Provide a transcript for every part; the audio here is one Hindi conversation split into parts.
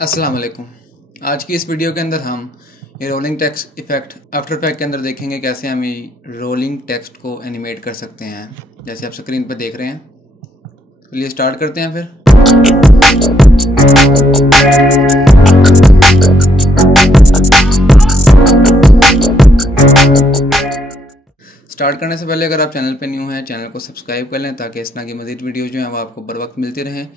अस्सलाम वालेकुम। आज की इस वीडियो के अंदर हम ये rolling text effect after effect के अंदर देखेंगे कैसे हम ये रोलिंग टेक्स्ट को एनिमेट कर सकते हैं, जैसे आप स्क्रीन पर देख रहे हैं। चलिए स्टार्ट करते हैं। फिर स्टार्ट करने से पहले अगर आप चैनल पर न्यू हैं, चैनल को सब्सक्राइब कर लें ताकि इस तरह की मज़ीद वीडियो जो हैं वो आपको बर वक्त मिलती रहें।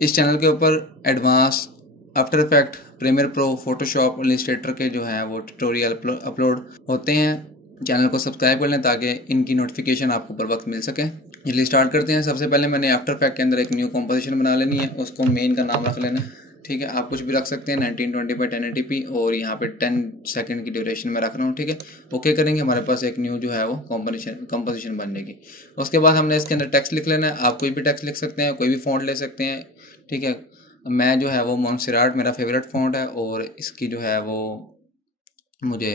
इस चैनल के ऊपर advance after effect, premiere pro, Photoshop और इलस्ट्रेटर के जो है वो ट्यूटोरियल अपलोड होते हैं। चैनल को सब्सक्राइब कर लें ताकि इनकी नोटिफिकेशन आपको पर वक्त मिल सके। चलिए स्टार्ट करते हैं। सबसे पहले मैंने आफ्टर इफेक्ट के अंदर एक न्यू कंपोजिशन बना लेनी है, उसको मेन का नाम रख लेना है। ठीक है, आप कुछ भी रख सकते हैं 1920x1080p और यहाँ पे 10 सेकंड की ड्यूरेशन में रख रहा हूँ। ठीक है, ओके करेंगे, हमारे पास एक न्यू जो है वो कंपोजिशन बन जाएगी। उसके बाद हमने इसके अंदर टेक्स्ट लिख लेना है। आप कोई भी टेक्स्ट लिख सकते हैं, कोई भी फॉन्ट ले सकते हैं। ठीक है, मैं जो है वो मोन्सेराट मेरा फेवरेट फ़ॉन्ट है और इसकी जो है वो मुझे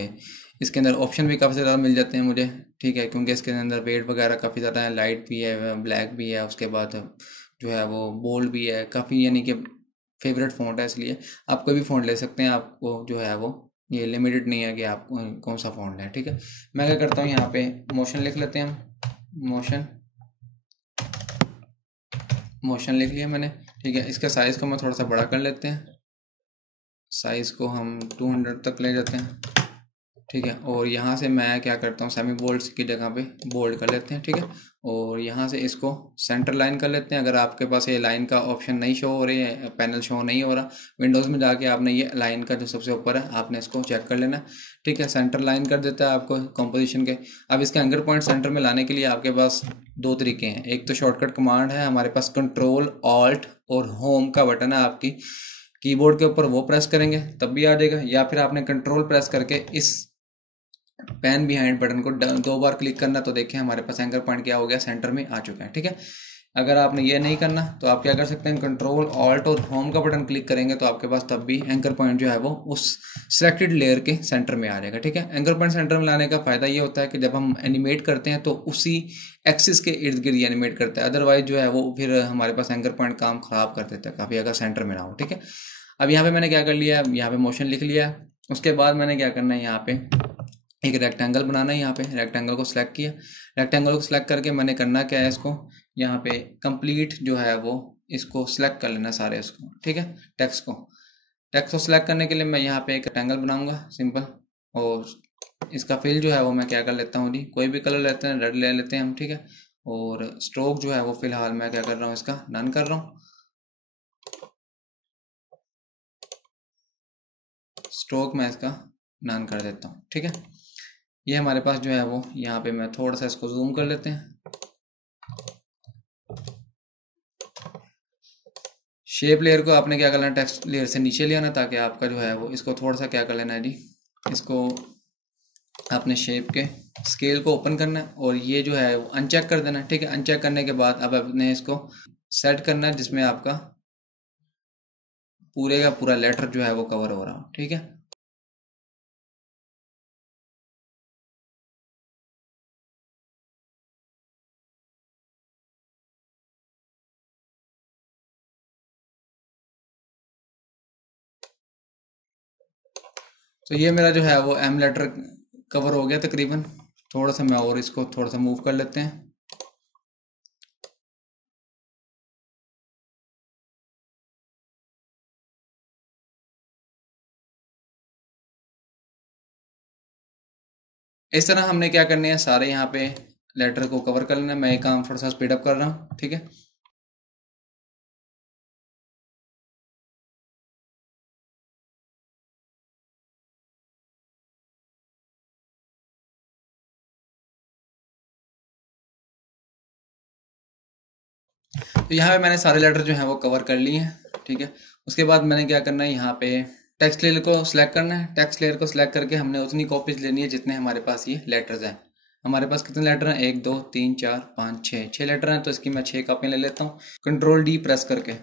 इसके अंदर ऑप्शन भी काफ़ी ज़्यादा मिल जाते हैं मुझे। ठीक है, क्योंकि इसके अंदर वेट वगैरह काफ़ी ज़्यादा है, लाइट भी है, ब्लैक भी है, उसके बाद जो है वो बोल्ड भी है काफ़ी, यानी कि फेवरेट फ़ॉन्ट है, इसलिए आप कोई भी फ़ॉन्ट ले सकते हैं। आपको जो है वो ये लिमिटेड नहीं है कि आप कौन सा फ़ॉन्ट है। ठीक है, मैं क्या करता हूँ यहाँ पे मोशन लिख लेते हैं हम। मोशन लिख लिया मैंने। ठीक है, इसका साइज़ को मैं थोड़ा सा बड़ा कर लेते हैं। साइज़ को हम 200 तक ले जाते हैं। ठीक है, और यहाँ से मैं क्या करता हूँ, सेमी बोल्ड की जगह पे बोल्ड कर लेते हैं। ठीक है, और यहाँ से इसको सेंटर लाइन कर लेते हैं। अगर आपके पास ये लाइन का ऑप्शन नहीं शो हो रही है, पैनल शो नहीं हो रहा, विंडोज़ में जाके आपने ये लाइन का जो सबसे ऊपर है आपने इसको चेक कर लेना। ठीक है, सेंटर लाइन कर देता है आपको कंपोजिशन के। अब इसका एंकर पॉइंट सेंटर में लाने के लिए आपके पास दो तरीके हैं। एक तो शॉर्टकट कमांड है हमारे पास, कंट्रोल ऑल्ट और होम का बटन है आपकी कीबोर्ड के ऊपर, वो प्रेस करेंगे तब भी आ जाएगा, या फिर आपने कंट्रोल प्रेस करके इस पैन बिहाइंड बटन को 2 बार क्लिक करना, तो देखें हमारे पास एंकर पॉइंट क्या हो गया, सेंटर में आ चुका है। ठीक है, अगर आपने ये नहीं करना तो आप क्या कर सकते हैं, कंट्रोल ऑल्ट और होम का बटन क्लिक करेंगे तो आपके पास तब भी एंकर पॉइंट जो है वो उस सिलेक्टेड लेयर के सेंटर में आ जाएगा। ठीक है, एंकर पॉइंट सेंटर में लाने का फ़ायदा ये होता है कि जब हम एनिमेट करते हैं तो उसी एक्सिस के इर्द गिर्द एनिमेट करता है, अदरवाइज जो है वो फिर हमारे पास एंकर पॉइंट काम ख़राब कर देता है काफ़ी, अगर सेंटर में ना हो। ठीक है, अब यहाँ पे मैंने क्या कर लिया, यहाँ पे मोशन लिख लिया। उसके बाद मैंने क्या करना है, यहाँ पे एक रेक्टेंगल बनाना है। यहाँ पे रेक्टेंगल को सिलेक्ट किया। रेक्टेंगल को सिलेक्ट करके मैंने करना क्या है, इसको यहाँ पे कंप्लीट जो है वो इसको सिलेक्ट कर लेना सारे इसको। ठीक है, टेक्स्ट को सिलेक्ट करने के लिए मैं यहाँ पे एक रेक्टेंगल बनाऊंगा सिंपल, और इसका फिल जो है वो मैं क्या कर लेता हूँ जी, कोई भी कलर लेते हैं, रेड ले लेते हैं हम। ठीक है, और स्ट्रोक जो है वो फिलहाल मैं क्या कर रहा हूँ, इसका नन कर रहा हूँ। स्ट्रोक मैं इसका नन कर देता हूँ। ठीक है, ये हमारे पास जो है वो यहाँ पे मैं थोड़ा सा इसको जूम कर लेते हैं। शेप लेयर को आपने क्या करना है, टेक्स्ट लेयर से नीचे ले आना, ताकि आपका जो है वो इसको थोड़ा सा क्या कर लेना है जी, इसको आपने शेप के स्केल को ओपन करना है और ये जो है वो अनचेक कर देना है। ठीक है, अनचेक करने के बाद अब आपने इसको सेट करना है जिसमें आपका पूरे का पूरा लेटर जो है वो कवर हो रहा हो। ठीक है, तो ये मेरा जो है वो एम लेटर कवर हो गया तकरीबन। थोड़ा सा मैं और इसको थोड़ा सा मूव कर लेते हैं। इस तरह हमने क्या करने हैं, सारे यहाँ पे लेटर को कवर कर लेना है। मैं ये काम थोड़ा सा स्पीड अप कर रहा हूँ। ठीक है, तो यहाँ पे मैंने सारे लेटर जो हैं वो कवर कर लिए हैं। ठीक है, उसके बाद मैंने क्या करना है, यहाँ पे टेक्स्ट लेयर को सिलेक्ट करना है। टेक्स्ट लेयर को सिलेक्ट करके हमने उतनी कॉपीज लेनी है जितने हमारे पास ये लेटर्स हैं। हमारे पास कितने लेटर हैं, 1 2 3 4 5 6 लेटर हैं, तो इसकी मैं 6 कॉपियाँ ले लेता हूँ। कंट्रोल डी प्रेस करके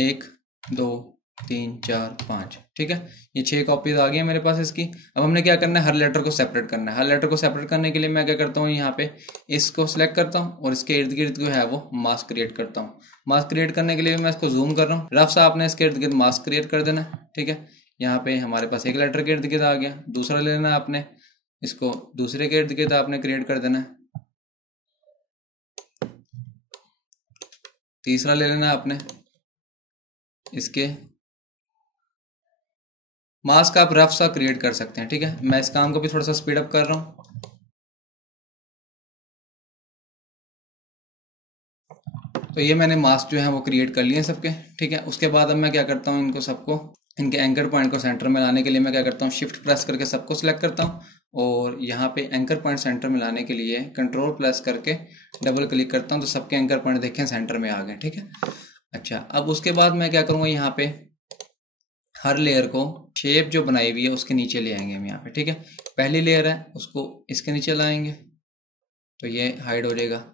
1 2 3 4 5, ठीक है। ये 6 कॉपीज आ गई है मेरे पास इसकी। अब हमने क्या करना है, हर लेटर को सेपरेट करना है। हर लेटर को सेपरेट करने के लिए मैं क्या करता हूँ, यहाँ पे इसको सिलेक्ट करता हूँ और इसके इर्द गिर्द जो है वो मास्क क्रिएट करता हूँ। मास्क क्रिएट करने के लिए मैं इसको जूम कर रहा हूँ। रफ सा आपने इसके इर्द गिर्द मास्क क्रिएट कर देना है, ठीक है। यहाँ पे हमारे पास एक लेटर के इर्द गिर्द आ गया। दूसरा ले लेना है आपने, इसको दूसरे के इर्द गिर्द आपने क्रिएट कर देना है। तीसरा ले लेना आपने, इसके मास्क आप रफ सा क्रिएट कर सकते हैं, ठीक है। मैं इस काम को भी थोड़ा सा स्पीड अप कर रहा हूँ। तो ये मैंने मास्क जो है वो क्रिएट कर लिए सबके, ठीक है। उसके बाद अब मैं क्या करता हूँ, इनको सबको इनके एंकर पॉइंट को सेंटर में लाने के लिए मैं क्या करता हूँ, शिफ्ट प्रेस करके सबको सिलेक्ट करता हूँ और यहाँ पे एंकर पॉइंट सेंटर में लाने के लिए कंट्रोल प्रेस करके डबल क्लिक करता हूँ, तो सबके एंकर पॉइंट देखें सेंटर में आ गए, ठीक है। अच्छा, अब उसके बाद मैं क्या करूँगा, यहाँ पे हर लेयर को शेप जो बनाई हुई है उसके नीचे ले आएंगे हम यहाँ पे, ठीक है। पहली लेयर है उसको इसके नीचे लाएंगे तो ये हाइड हो जाएगा।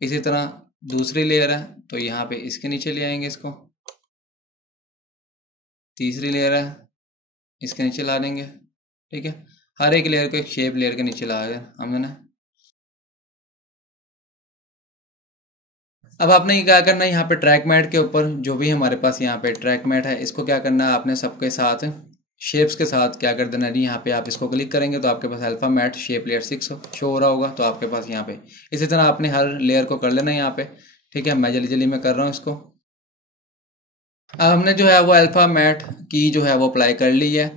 इसी तरह दूसरी लेयर है तो यहाँ पे इसके नीचे ले आएंगे इसको। तीसरी लेयर है इसके नीचे ला देंगे, ठीक है। हर एक लेयर को एक शेप लेयर के नीचे ला दिया हमने। अब आपने ये क्या करना है, यहाँ पे ट्रैक मैट के ऊपर जो भी हमारे पास यहाँ पे ट्रैक मैट है, इसको क्या करना है आपने सबके साथ शेप्स के साथ क्या कर देना जी, यहाँ पे आप इसको क्लिक करेंगे तो आपके पास alpha matte shape layer 6 show हो रहा होगा, तो आपके पास यहाँ पे इसी तरह आपने हर लेयर को कर लेना है यहाँ पे, ठीक है। मैं जल्दी जल्दी में कर रहा हूँ इसको। अब हमने जो है वो अल्फा मैट की जो है वो अप्लाई कर ली है,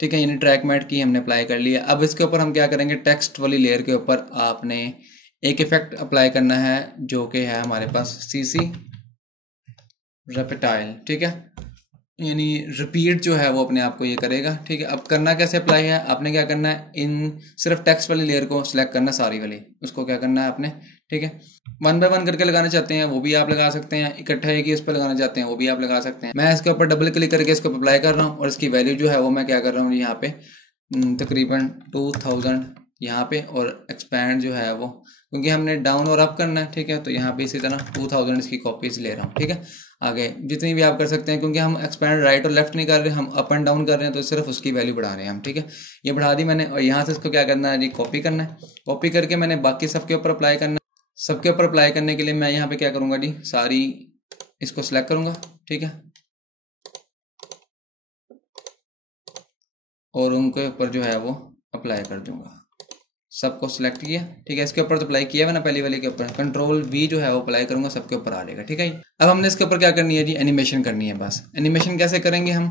ठीक है। यानी ट्रैक मैट की हमने अप्लाई कर ली है। अब इसके ऊपर हम क्या करेंगे, टेक्स्ट वाली लेयर के ऊपर आपने एक इफेक्ट अप्लाई करना है जो कि है हमारे पास सीसी रेपिटाइल, ठीक है। यानी रिपीट जो है वो अपने आप को ये करेगा, ठीक है। अब करना कैसे अप्लाई है, आपने क्या करना है, इन सिर्फ टेक्स्ट वाली लेयर को सिलेक्ट करना, सारी वाली उसको क्या करना है आपने, ठीक है। 1 बाय 1 करके लगाना चाहते हैं वो भी आप लगा सकते हैं, इकट्ठा एक ही इस पर लगाना चाहते हैं वो भी आप लगा सकते हैं। मैं इसके ऊपर डबल क्लिक करके इसको अप्लाई कर रहा हूँ और इसकी वैल्यू जो है वो मैं क्या कर रहा हूँ यहाँ पे तकरीबन 2000 यहाँ पे, और एक्सपैंड जो है वो क्योंकि हमने डाउन और अप करना है, ठीक है। तो यहाँ पे इसी तरह 2000 इसकी कॉपीज ले रहा हूँ, ठीक है। आगे जितनी भी आप कर सकते हैं, क्योंकि हम एक्सपैंड राइट और लेफ्ट नहीं कर रहे, हम अप एंड डाउन कर रहे हैं, तो सिर्फ उसकी वैल्यू बढ़ा रहे हैं हम, ठीक है। ये बढ़ा दी मैंने और यहाँ से इसको क्या करना है जी, कॉपी करना है। कॉपी करके मैंने बाकी सबके ऊपर अप्लाई करना है। सबके ऊपर अप्लाई करने के लिए मैं यहाँ पे क्या करूँगा जी, सारी इसको सिलेक्ट करूँगा, ठीक है, और उनके ऊपर जो है वो अप्लाई कर दूंगा। सबको सिलेक्ट किया, ठीक है। इसके ऊपर तो अप्लाई किया है ना पहली वाले के ऊपर, कंट्रोल वी जो है वो अप्लाई करूंगा, सबके ऊपर आ जाएगा, ठीक है। अब हमने इसके ऊपर क्या करनी है जी, एनिमेशन करनी है बस। एनिमेशन कैसे करेंगे हम,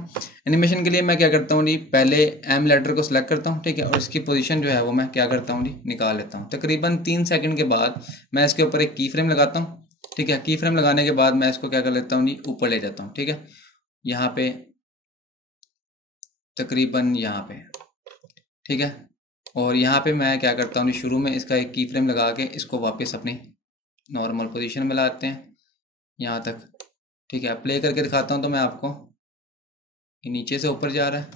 एनिमेशन के लिए मैं क्या करता हूँ जी, पहले एम लेटर को सिलेक्ट करता हूँ, ठीक है, और इसकी पोजीशन जो है वो मैं क्या करता हूँ जी, निकाल लेता हूँ। तकरीबन 3 सेकंड के बाद मैं इसके ऊपर एक की फ्रेम लगाता हूँ, ठीक है। की फ्रेम लगाने के बाद मैं इसको क्या कर लेता हूँ जी, ऊपर ले जाता हूँ, ठीक है। यहाँ पे तकरीबन यहाँ पे, ठीक है। और यहाँ पे मैं क्या करता हूँ, शुरू में इसका एक की फ्रेम लगा के इसको वापस अपनी नॉर्मल पोजीशन में लाते हैं यहाँ तक, ठीक है। प्ले करके दिखाता हूँ तो मैं आपको, ये नीचे से ऊपर जा रहा है,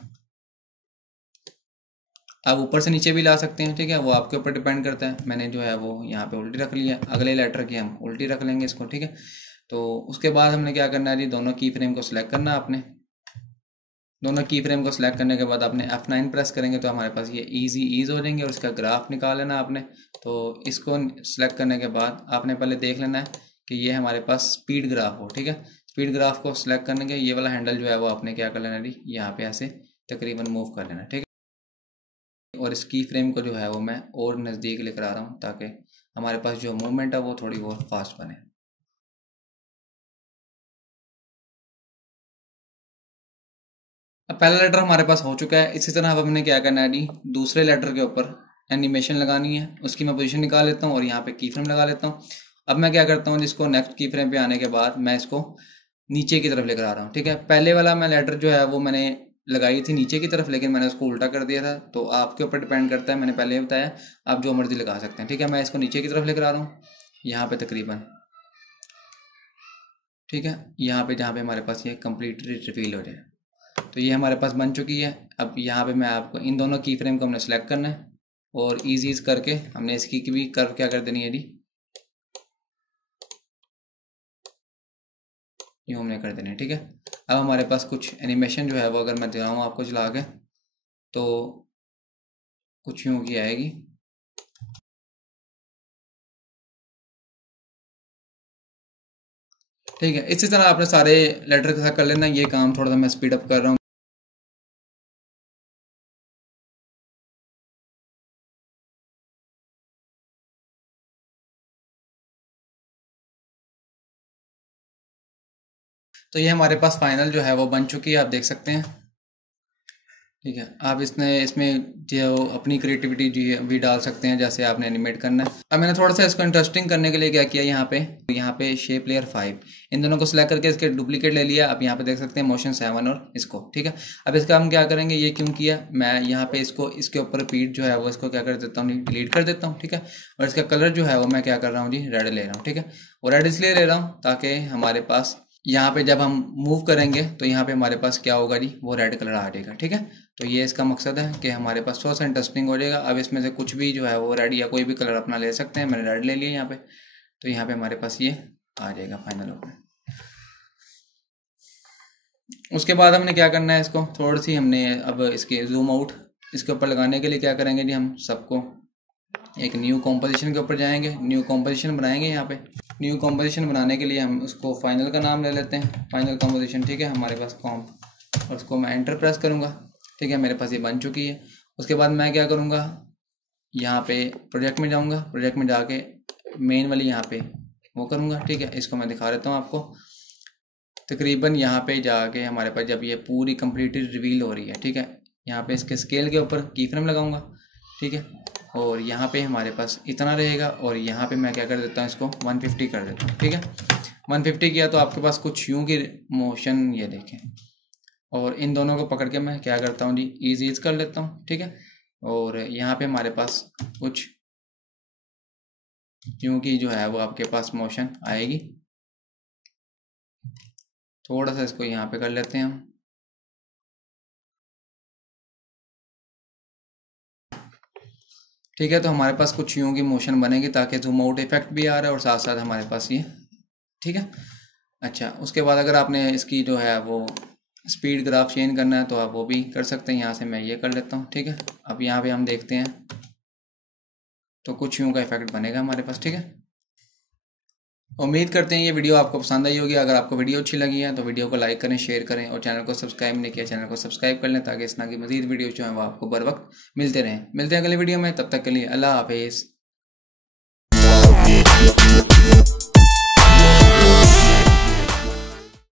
आप ऊपर से नीचे भी ला सकते हैं, ठीक है, वो आपके ऊपर डिपेंड करता है। मैंने जो है वो यहाँ पे उल्टी रख लिया, अगले लेटर की हम उल्टी रख लेंगे इसको, ठीक है। तो उसके बाद हमने क्या करना है जी, दोनों की फ्रेम को सिलेक्ट करना है आपने। दोनों की फ्रेम को सिलेक्ट करने के बाद आपने F9 प्रेस करेंगे तो हमारे पास ये ईज हो जाएंगे और इसका ग्राफ निकाल लेना आपने। तो इसको सिलेक्ट करने के बाद आपने पहले देख लेना है कि ये हमारे पास स्पीड ग्राफ हो, ठीक है। स्पीड ग्राफ को सिलेक्ट करने के ये वाला हैंडल जो है वो आपने क्या कर लेना है, यहाँ पे ऐसे तकरीबन मूव कर लेना, ठीक है। और इस की फ्रेम को जो है वो मैं और नज़दीक लेकर आ रहा हूँ ताकि हमारे पास जो मूवमेंट है वो थोड़ी और फास्ट बने। अब पहला लेटर हमारे पास हो चुका है। इसी तरह अब हमने क्या करना है जी, दूसरे लेटर के ऊपर एनिमेशन लगानी है, उसकी मैं पोजीशन निकाल लेता हूँ और यहाँ पे की फ्रेम लगा लेता हूँ। अब मैं क्या करता हूँ, जिसको नेक्स्ट की फ्रेम पे आने के बाद मैं इसको नीचे की तरफ लेकर आ रहा हूँ, ठीक है। पहले वाला मैं लेटर जो है वो मैंने लगाई थी नीचे की तरफ, लेकिन मैंने उसको उल्टा कर दिया था, तो आपके ऊपर डिपेंड करता है। मैंने पहले बताया, आप जो मर्जी लगा सकते हैं, ठीक है। मैं इसको नीचे की तरफ लेकर आ रहा हूँ यहाँ पे तकरीबन, ठीक है, यहाँ पे जहाँ पे हमारे पास ये कम्प्लीटली रिवील हो जाए। तो ये हमारे पास बन चुकी है। अब यहाँ पे मैं आपको इन दोनों की फ्रेम को हमने सेलेक्ट करना है और ईज करके हमने इसकी की भी कर्व क्या कर देनी है जी, यूँ हमने कर देना है, ठीक है। अब हमारे पास कुछ एनिमेशन जो है वो अगर मैं दिखाऊँ आपको चला के तो कुछ यूँ की आएगी। ठीक है, इसी तरह आपने सारे लेटर के साथ कर लेना। ये काम थोड़ा सा मैं स्पीड अप कर रहा हूँ। तो ये हमारे पास फाइनल जो है वो बन चुकी है, आप देख सकते हैं। ठीक है, आप इसमें जो अपनी क्रिएटिविटी जो भी डाल सकते हैं जैसे आपने एनिमेट करना है। अब मैंने थोड़ा सा इसको इंटरेस्टिंग करने के लिए क्या किया, यहाँ पे शेप लेयर 5 इन दोनों को सिलेक्ट करके इसके डुप्लीकेट ले लिया। आप यहाँ पे देख सकते हैं मोशन 7 और इसको, ठीक है। अब इसका हम क्या करेंगे, ये क्यों किया, मैं यहाँ पे इसको इसके ऊपर रिपीट जो है वो इसको क्या कर देता हूँ, डिलीट कर देता हूँ, ठीक है। और इसका कलर जो है वो मैं क्या कर रहा हूँ जी, रेड ले रहा हूँ, ठीक है। और रेड इसलिए ले रहा हूँ ताकि हमारे पास यहाँ पे जब हम मूव करेंगे तो यहाँ पे हमारे पास क्या होगा जी, वो रेड कलर आ जाएगा, ठीक है। तो ये इसका मकसद है कि हमारे पास थोड़ा सा इंटरेस्टिंग हो जाएगा। अब इसमें से कुछ भी जो है वो रेड या कोई भी कलर अपना ले सकते हैं। मैंने रेड ले लिया यहाँ पे, तो यहाँ पे हमारे पास ये आ जाएगा फाइनल होकर। उसके बाद हमने क्या करना है, इसको थोड़ी सी हमने अब इसके जूम आउट इसके ऊपर लगाने के लिए क्या करेंगे जी, हम सबको एक न्यू कॉम्पोजिशन के ऊपर जाएंगे, न्यू कॉम्पोजिशन बनाएंगे। यहाँ पे न्यू कॉम्पोजिशन बनाने के लिए हम उसको फाइनल का नाम ले लेते हैं, फाइनल कॉम्पोजिशन, ठीक है। हमारे पास कॉम्प, और उसको मैं एंटर प्रेस करूँगा, ठीक है। मेरे पास ये बन चुकी है। उसके बाद मैं क्या करूँगा, यहाँ पे प्रोजेक्ट में जाऊँगा, प्रोजेक्ट में जाके मेन वाली यहाँ पे वो करूँगा, ठीक है। इसको मैं दिखा देता हूँ आपको। तकरीबन यहाँ पे जाके हमारे पास जब ये पूरी कंप्लीटली रिवील हो रही है, ठीक है, यहाँ पे इसके स्केल के ऊपर की फ्रेम लगाऊंगा, ठीक है। और यहाँ पे हमारे पास इतना रहेगा, और यहाँ पे मैं क्या कर देता हूँ, इसको 150 कर देता हूँ, ठीक है। 150 किया तो आपके पास कुछ यूँ की मोशन, ये देखें। और इन दोनों को पकड़ के मैं क्या करता हूँ जी, ईज कर लेता हूँ, ठीक है। और यहाँ पे हमारे पास कुछ यूँ की जो है वो आपके पास मोशन आएगी। थोड़ा सा इसको यहाँ पे कर लेते हैं हम, ठीक है। तो हमारे पास कुछ यूँ की मोशन बनेगी ताकि जूम आउट इफेक्ट भी आ रहा है और साथ साथ हमारे पास ये, ठीक है। अच्छा, उसके बाद अगर आपने इसकी जो है वो स्पीड ग्राफ चेंज करना है तो आप वो भी कर सकते हैं। यहाँ से मैं ये कर लेता हूँ, ठीक है। अब यहाँ पे हम देखते हैं तो कुछ यूँ का इफेक्ट बनेगा हमारे पास, ठीक है। उम्मीद करते हैं ये वीडियो आपको पसंद आई होगी। अगर आपको वीडियो अच्छी लगी है तो वीडियो को लाइक करें, शेयर करें, और चैनल को सब्सक्राइब नहीं किया चैनल को सब्सक्राइब कर लें ताकि इस तरह की मजीद वीडियो जो है वो आपको बर वक्त मिलते रहें। मिलते हैं अगले वीडियो में, तब तक के लिए अल्लाह हाफिज़।